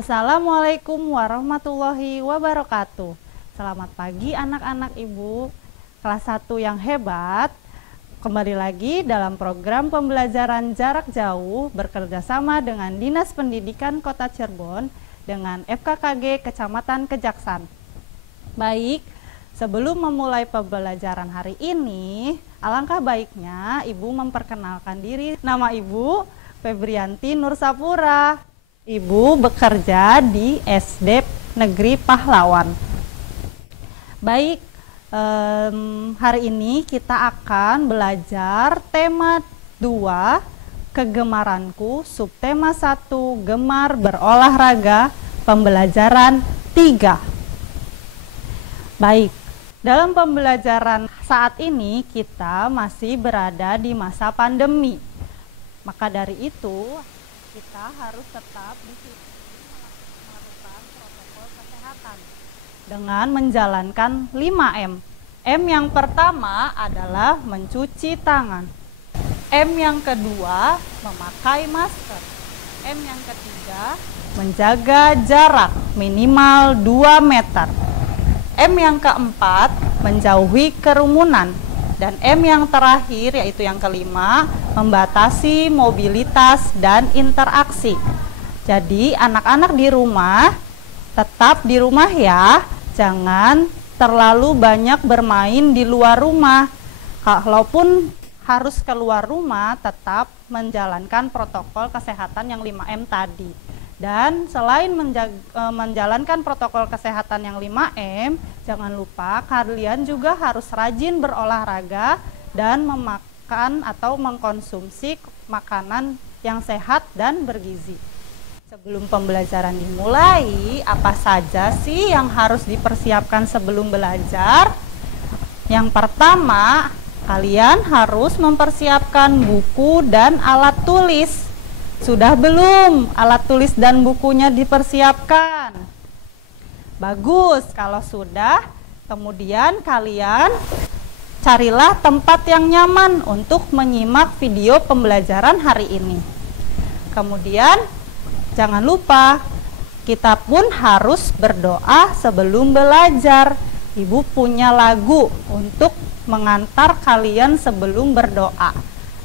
Assalamualaikum warahmatullahi wabarakatuh. Selamat pagi anak-anak ibu kelas 1 yang hebat. Kembali lagi dalam program pembelajaran jarak jauh bekerjasama dengan Dinas Pendidikan Kota Cirebon dengan FKKG Kecamatan Kejaksan. Baik, sebelum memulai pembelajaran hari ini, alangkah baiknya ibu memperkenalkan diri. Nama ibu Febrianti Nursapura. Ibu bekerja di SD Negeri Pahlawan. Baik, hari ini kita akan belajar tema 2, kegemaranku, subtema 1, gemar berolahraga, pembelajaran 3. Baik, dalam pembelajaran saat ini kita masih berada di masa pandemi. Maka dari itu, kita harus tetap disiplin melakukan protokol kesehatan dengan menjalankan 5M. M yang pertama adalah mencuci tangan. M yang kedua, memakai masker. M yang ketiga, menjaga jarak minimal 2 meter. M yang keempat, menjauhi kerumunan. Dan M yang terakhir, yaitu yang kelima, membatasi mobilitas dan interaksi. Jadi anak-anak di rumah, tetap di rumah ya, jangan terlalu banyak bermain di luar rumah. Kalaupun harus keluar rumah, tetap menjalankan protokol kesehatan yang 5M tadi. Dan selain menjalankan protokol kesehatan yang 5M, jangan lupa kalian juga harus rajin berolahraga dan memakan atau mengkonsumsi makanan yang sehat dan bergizi. Sebelum pembelajaran dimulai, apa saja sih yang harus dipersiapkan sebelum belajar? Yang pertama, kalian harus mempersiapkan buku dan alat tulis. Sudah belum alat tulis dan bukunya dipersiapkan? Bagus, kalau sudah, kemudian kalian carilah tempat yang nyaman untuk menyimak video pembelajaran hari ini. Kemudian, jangan lupa, kita pun harus berdoa sebelum belajar. Ibu punya lagu untuk mengantar kalian sebelum berdoa.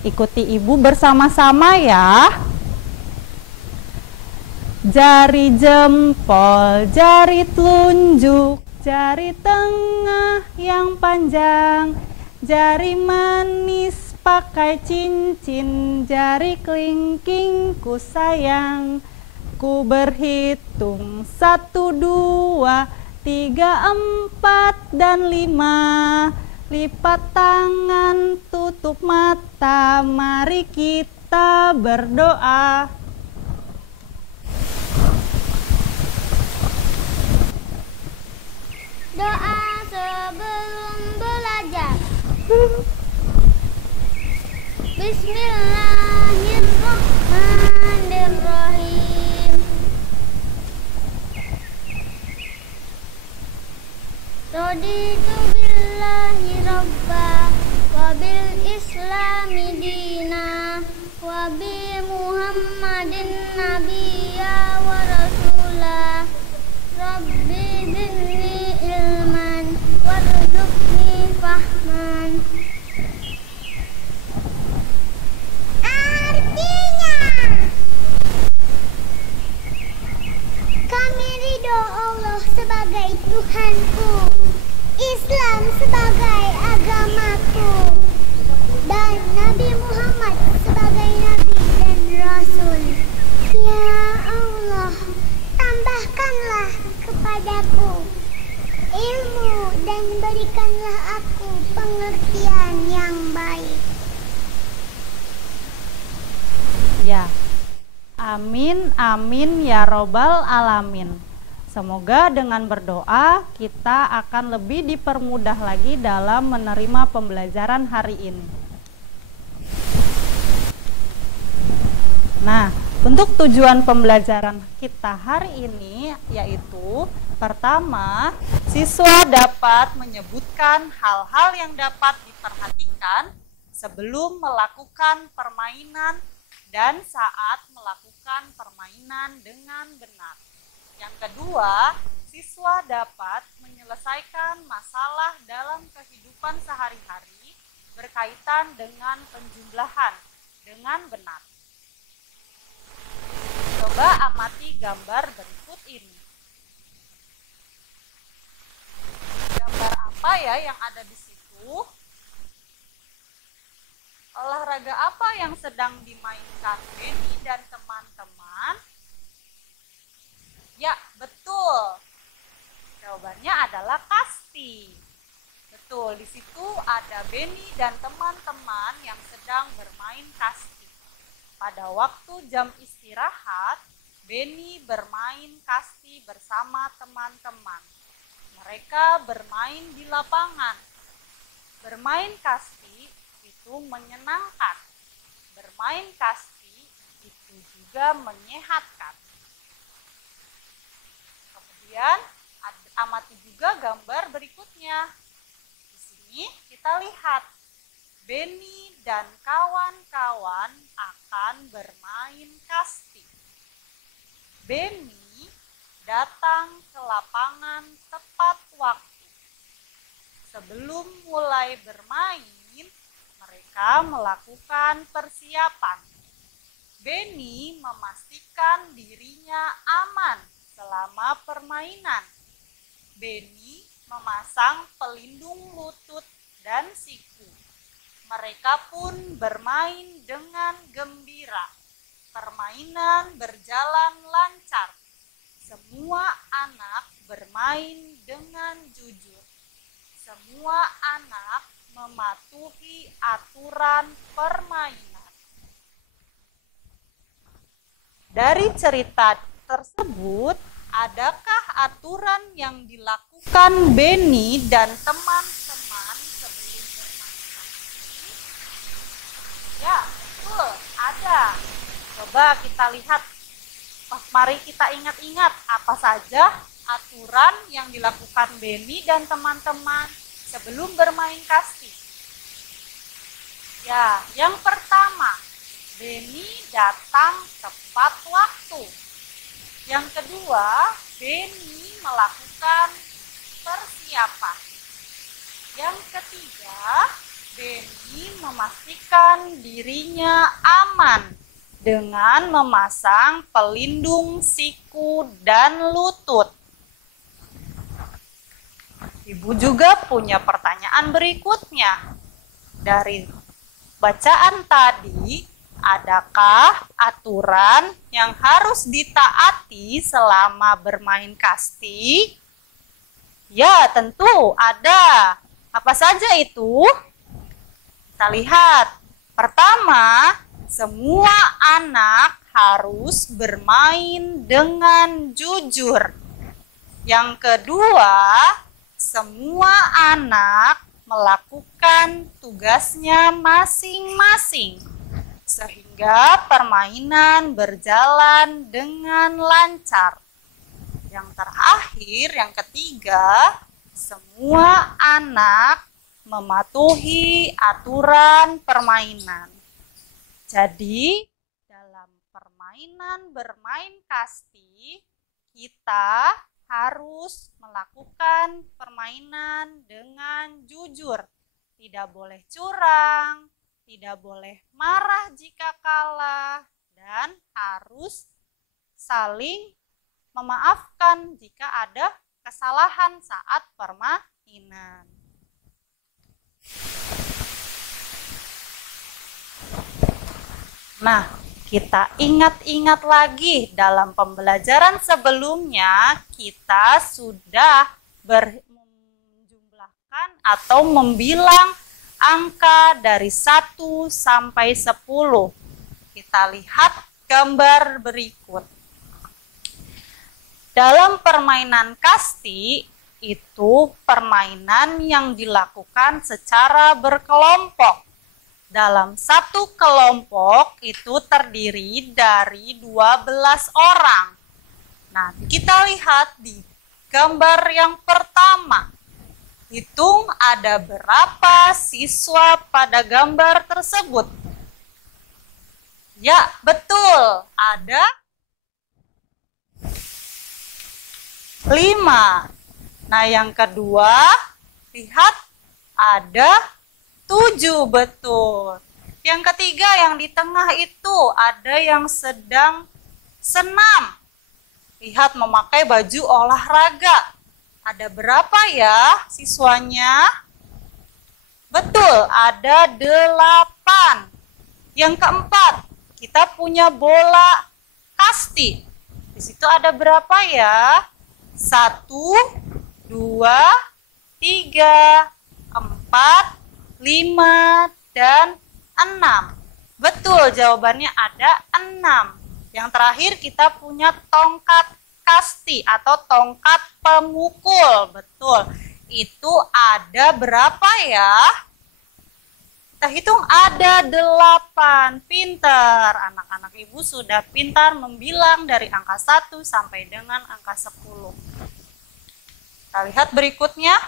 Ikuti ibu bersama-sama ya. Jari jempol, jari telunjuk, jari tengah yang panjang, jari manis pakai cincin, jari kelingking ku sayang. Ku berhitung 1, 2, 3, 4, dan 5. Lipat tangan, tutup mata, mari kita berdoa. Doa sebelum belajar. Bismillahirrahmanirrahim. Raditu billahi rabba wa bil islami dina wa bi muhammadin nabiyya wa rasulah. Rabbi zidni ilman warzuqni fahman. Artinya, kami ridho Allah sebagai Tuhanku, Islam sebagai agamaku, dan Nabi Muhammad sebagai Nabi dan Rasul. Ya Allah, tambahkanlah kepadaku ilmu dan berikanlah aku pengertian yang baik. Ya, amin, amin ya robbal alamin. Semoga dengan berdoa kita akan lebih dipermudah lagi dalam menerima pembelajaran hari ini. Nah, untuk tujuan pembelajaran kita hari ini yaitu pertama, siswa dapat menyebutkan hal-hal yang dapat diperhatikan sebelum melakukan permainan dan saat melakukan permainan dengan benar. Yang kedua, siswa dapat menyelesaikan masalah dalam kehidupan sehari-hari berkaitan dengan penjumlahan dengan benar. Coba amati gambar berikut ini. Gambar apa ya yang ada di situ? Olahraga apa yang sedang dimainkan Benny dan teman-teman? Ya, betul. Jawabannya adalah kasti. Betul, di situ ada Benny dan teman-teman yang sedang bermain kasti. Pada waktu jam istirahat, Benny bermain kasti bersama teman-teman. Mereka bermain di lapangan. Bermain kasti itu menyenangkan. Bermain kasti itu juga menyehatkan. Kemudian amati juga gambar berikutnya. Di sini kita lihat Benny dan kawan-kawan akan bermain kasti. Benny datang ke lapangan tepat waktu. Sebelum mulai bermain, mereka melakukan persiapan. Benny memastikan dirinya aman selama permainan. Benny memasang pelindung lutut dan siku. Mereka pun bermain dengan gembira. Permainan berjalan lancar. Semua anak bermain dengan jujur. Semua anak mematuhi aturan permainan. Dari cerita tersebut, adakah aturan yang dilakukan Benny dan teman-teman sebelum bermain kasti? Ya, betul, ada. Coba kita lihat. Mari kita ingat-ingat apa saja aturan yang dilakukan Benny dan teman-teman sebelum bermain kasti. Ya, yang pertama, Benny datang tepat waktu. Yang kedua, Benny melakukan persiapan. Yang ketiga, Benny memastikan dirinya aman dengan memasang pelindung siku dan lutut. Ibu juga punya pertanyaan berikutnya. Dari bacaan tadi, adakah aturan yang harus ditaati selama bermain kasti? Ya, tentu ada. Apa saja itu? Kita lihat. Pertama, semua anak harus bermain dengan jujur. Yang kedua, semua anak melakukan tugasnya masing-masing, sehingga permainan berjalan dengan lancar. Yang terakhir, yang ketiga, semua anak mematuhi aturan permainan. Jadi, dalam permainan bermain kasti, kita harus melakukan permainan dengan jujur. Tidak boleh curang, tidak boleh marah jika kalah, dan harus saling memaafkan jika ada kesalahan saat permainan. Nah, kita ingat-ingat lagi dalam pembelajaran sebelumnya kita sudah menjumlahkan atau membilang angka dari 1 sampai 10. Kita lihat gambar berikut. Dalam permainan kasti, itu permainan yang dilakukan secara berkelompok. Dalam satu kelompok itu terdiri dari 12 orang. Nah, kita lihat di gambar yang pertama. Hitung ada berapa siswa pada gambar tersebut. Ya, betul. Ada 5. Nah, yang kedua, lihat ada 7, betul. Yang ketiga, yang di tengah itu ada yang sedang senam. Lihat memakai baju olahraga. Ada berapa ya siswanya? Betul, ada 8. Yang keempat, kita punya bola kasti. Di situ ada berapa ya? 1, 2, 3, 4, 5, dan 6. Betul, jawabannya ada 6. Yang terakhir kita punya tongkat kasti atau tongkat pemukul. Betul. Itu ada berapa ya? Kita hitung ada 8. Pintar. Anak-anak ibu sudah pintar membilang dari angka 1 sampai dengan angka 10. Kita lihat berikutnya.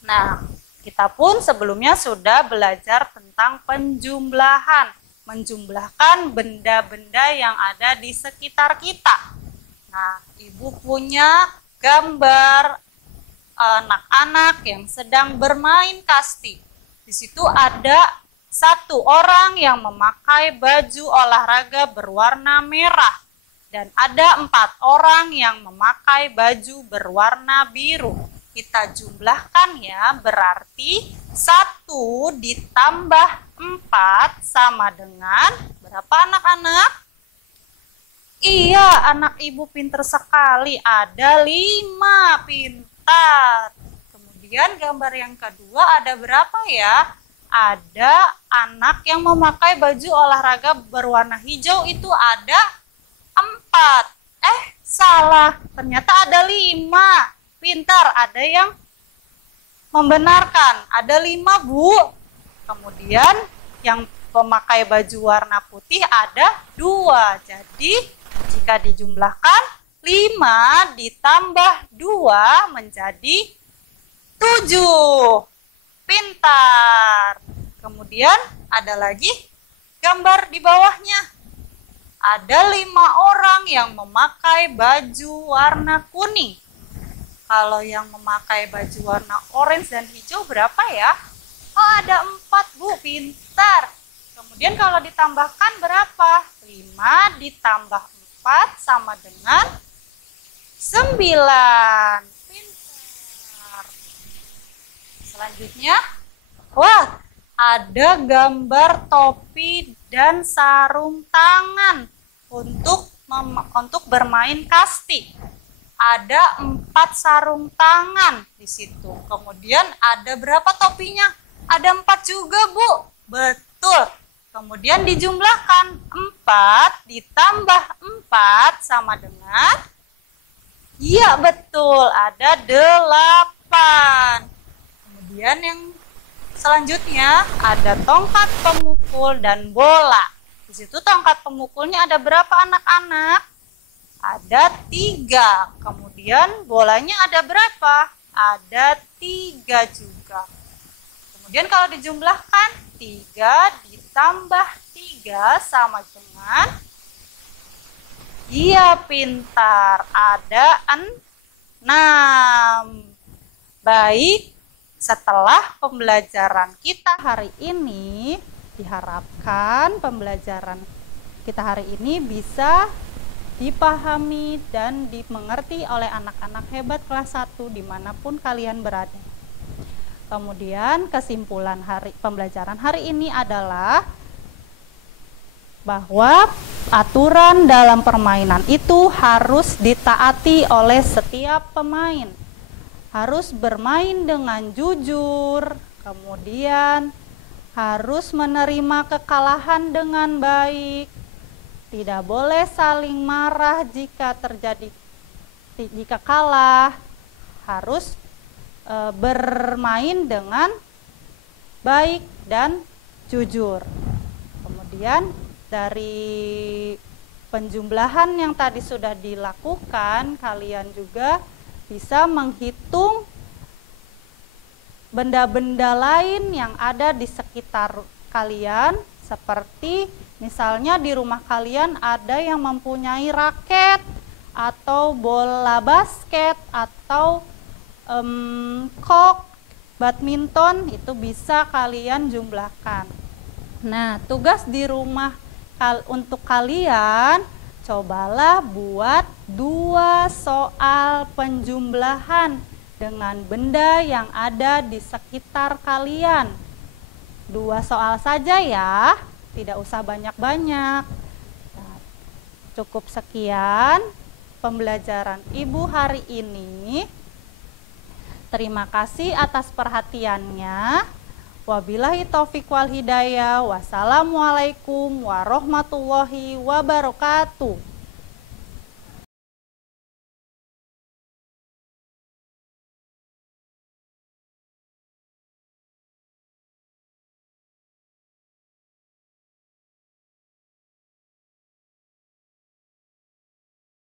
Nah, kita pun sebelumnya sudah belajar tentang penjumlahan. Menjumlahkan benda-benda yang ada di sekitar kita. Nah, ibu punya gambar anak-anak yang sedang bermain kasti. Di situ ada 1 orang yang memakai baju olahraga berwarna merah. Dan ada 4 orang yang memakai baju berwarna biru. Kita jumlahkan ya, berarti 1 ditambah 4 sama dengan berapa anak-anak? Iya, anak ibu pinter sekali, ada 5, pintar. Kemudian gambar yang kedua ada berapa ya? Ada anak yang memakai baju olahraga berwarna hijau, itu ada 4. Salah, ternyata ada 5. Pintar, ada yang membenarkan. Ada 5, Bu. Kemudian yang memakai baju warna putih ada 2. Jadi jika dijumlahkan 5 ditambah 2 menjadi 7. Pintar. Kemudian ada lagi gambar di bawahnya. Ada 5 orang yang memakai baju warna kuning. Kalau yang memakai baju warna orange dan hijau berapa ya? Oh, ada 4, Bu. Pintar. Kemudian kalau ditambahkan berapa? 5 ditambah 4 sama dengan 9. Pintar. Selanjutnya, wah, ada gambar topi dan sarung tangan untuk bermain kasti. Ada 4 sarung tangan di situ. Kemudian ada berapa topinya? Ada 4 juga, Bu. Betul. Kemudian dijumlahkan 4 ditambah 4 sama dengan, iya betul, ada 8. Kemudian yang selanjutnya ada tongkat pemukul dan bola. Di situ tongkat pemukulnya ada berapa anak-anak? Ada 3. Kemudian bolanya ada berapa? Ada 3 juga. Kemudian kalau dijumlahkan 3 ditambah 3 sama dengan, iya pintar, ada 6. Baik, setelah pembelajaran kita hari ini, diharapkan pembelajaran kita hari ini bisa dipahami dan dimengerti oleh anak-anak hebat kelas 1 dimanapun kalian berada. Kemudian kesimpulan pembelajaran hari ini adalah bahwa aturan dalam permainan itu harus ditaati oleh setiap pemain. Harus bermain dengan jujur, kemudian harus menerima kekalahan dengan baik. Tidak boleh saling marah jika kalah. Harus bermain dengan baik dan jujur. Kemudian dari penjumlahan yang tadi sudah dilakukan, kalian juga bisa menghitung benda-benda lain yang ada di sekitar kalian, seperti misalnya di rumah kalian ada yang mempunyai raket, atau bola basket, atau kok, badminton, itu bisa kalian jumlahkan. Nah, tugas di rumah untuk kalian, cobalah buat 2 soal penjumlahan dengan benda yang ada di sekitar kalian. 2 soal saja ya, tidak usah banyak-banyak. Nah, cukup sekian pembelajaran Ibu hari ini. Terima kasih atas perhatiannya. Wabillahi taufiq wal hidayah. Wassalamualaikum warahmatullahi wabarakatuh.